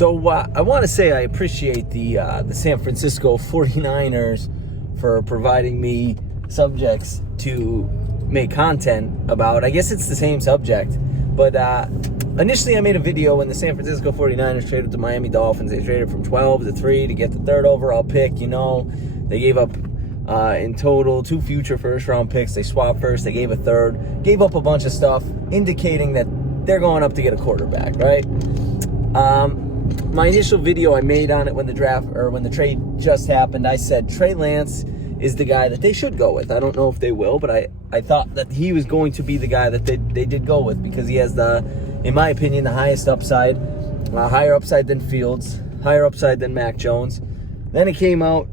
So I want to say I appreciate the San Francisco 49ers for providing me subjects to make content about. I guess it's the same subject, but initially I made a video when the San Francisco 49ers traded the Miami Dolphins. They traded from 12 to 3 to get the third overall pick. You know, they gave up in total 2 future first-round picks. They swapped first. They gave a third. Gave up a bunch of stuff, indicating that they're going up to get a quarterback, right? My initial video I made on it when the draft or when the trade just happened, I said Trey Lance is the guy that they should go with. I don't know if they will, but I thought that he was going to be the guy that they did go with because he has in my opinion, the highest upside, higher upside than Fields, higher upside than Mac Jones. Then it came out,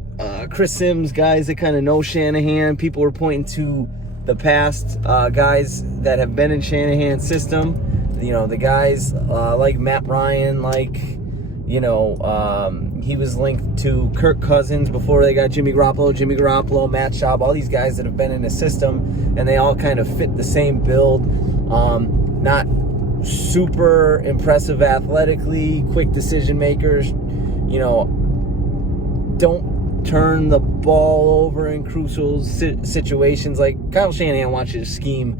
Chris Sims, guys that kind of know Shanahan. People were pointing to the past guys that have been in Shanahan's system. You know, the guys like Matt Ryan, like, you know, he was linked to Kirk Cousins before they got Jimmy Garoppolo, Matt Schaub, all these guys that have been in his system, and they all kind of fit the same build. Not super impressive athletically, quick decision makers, you know, don't turn the ball over in crucial situations. Like Kyle Shanahan wants you to scheme.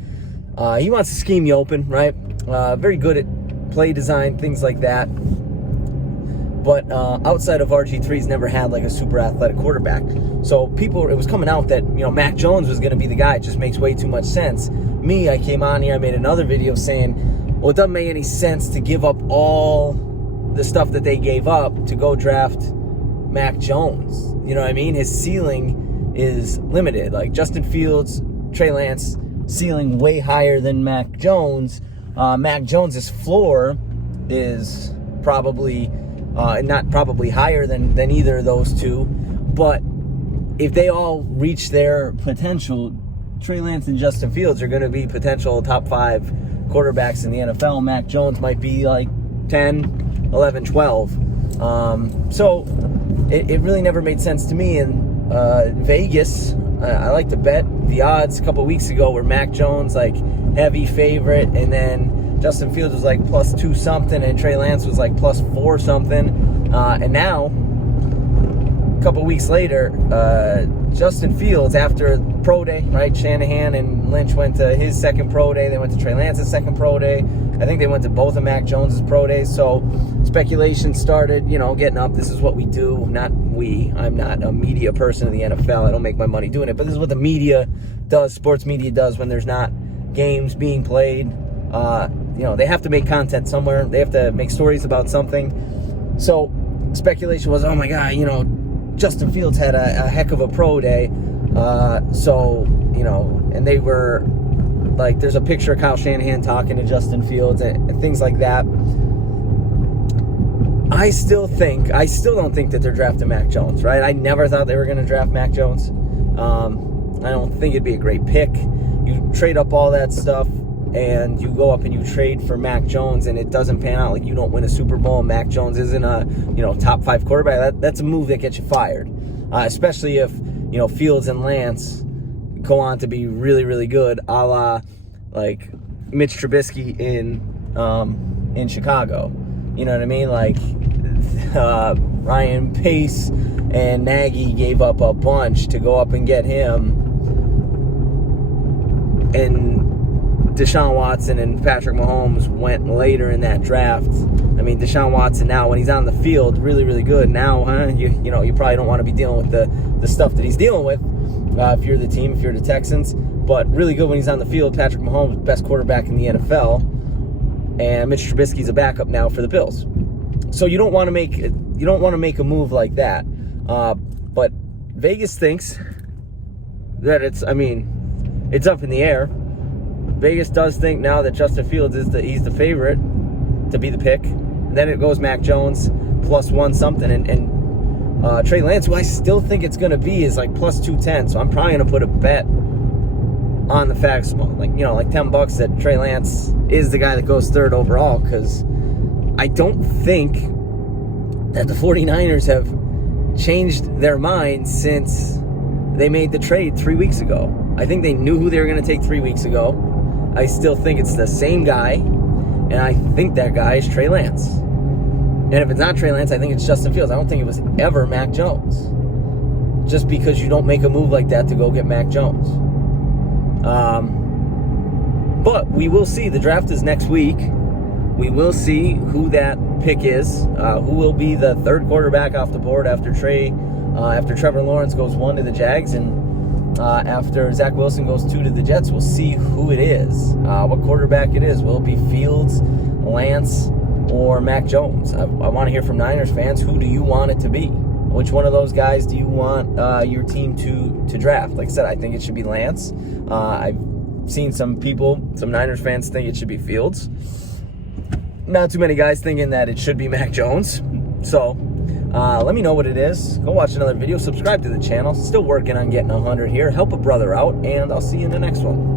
He wants to scheme you open, right? Very good at play design, things like that. But outside of RG3, he's never had like a super athletic quarterback. So it was coming out that, you know, Mac Jones was going to be the guy. It just makes way too much sense. I came on here, I made another video saying, well, it doesn't make any sense to give up all the stuff that they gave up to go draft Mac Jones. You know what I mean? His ceiling is limited. Like Justin Fields, Trey Lance, ceiling way higher than Mac Jones. Mac Jones's floor is probably not probably higher than either of those two, but if they all reach their potential, Trey Lance and Justin Fields are going to be potential top 5 quarterbacks in the NFL. Mac Jones might be like 10, 11, 12. So it really never made sense to me. And Vegas, I like to bet the odds a couple weeks ago were Mac Jones like heavy favorite, and then Justin Fields was like +2 something, and Trey Lance was like +4 something. And now, a couple weeks later, Justin Fields, after pro day, right? Shanahan and Lynch went to his second pro day. They went to Trey Lance's second pro day. I think they went to both of Mac Jones's pro days. So speculation started, you know, getting up. This is what we do. Not we. I'm not a media person in the NFL. I don't make my money doing it. But this is what the media does, sports media does when there's not games being played. You know, they have to make content somewhere. They have to make stories about something. So speculation was, oh my God, you know, Justin Fields had a heck of a pro day. So, you know, and they were like, there's a picture of Kyle Shanahan talking to Justin Fields and things like that. I still don't think that they're drafting Mac Jones, right? I never thought they were going to draft Mac Jones. I don't think it'd be a great pick. You trade up all that stuff and you go up and you trade for Mac Jones and it doesn't pan out, like you don't win a Super Bowl and Mac Jones isn't a, you know, top 5 quarterback. That's a move that gets you fired, especially if, you know, Fields and Lance go on to be really, really good, a la like Mitch Trubisky in Chicago. You know what I mean? Like Ryan Pace and Nagy gave up a bunch to go up and get him, and Deshaun Watson and Patrick Mahomes went later in that draft. I mean, Deshaun Watson now, when he's on the field, really, really good. Now, you know, you probably don't want to be dealing with the stuff that he's dealing with if you're the team, if you're the Texans. But really good when he's on the field. Patrick Mahomes, best quarterback in the NFL, and Mitch Trubisky's a backup now for the Bills. So you don't want to make a move like that. But Vegas thinks that it's up in the air. Vegas does think now that Justin Fields he's the favorite to be the pick. And then it goes Mac Jones +1 something, and Trey Lance, who I still think it's going to be, is like +210. So I'm probably going to put a bet on the fact, like, you know, like $10 that Trey Lance is the guy that goes third overall, because I don't think that the 49ers have changed their mind since they made the trade 3 weeks ago. I think they knew who they were going to take 3 weeks ago. I still think it's the same guy, and I think that guy is Trey Lance. And if it's not Trey Lance, I think it's Justin Fields. I don't think it was ever Mac Jones. Just because you don't make a move like that to go get Mac Jones. But we will see. The draft is next week. We will see who that pick is, who will be the third quarterback off the board after Trevor Lawrence goes 1 to the Jags, and after Zach Wilson goes 2 to the Jets. We'll see who it is, what quarterback it is. Will it be Fields, Lance, or Mac Jones? I want to hear from Niners fans. Who do you want it to be? Which one of those guys do you want your team to draft? Like I said, I think it should be Lance. I've seen some Niners fans think it should be Fields. Not too many guys thinking that it should be Mac Jones. So let me know what it is. Go watch another video. Subscribe to the channel. Still working on getting 100 here. Help a brother out, and I'll see you in the next one.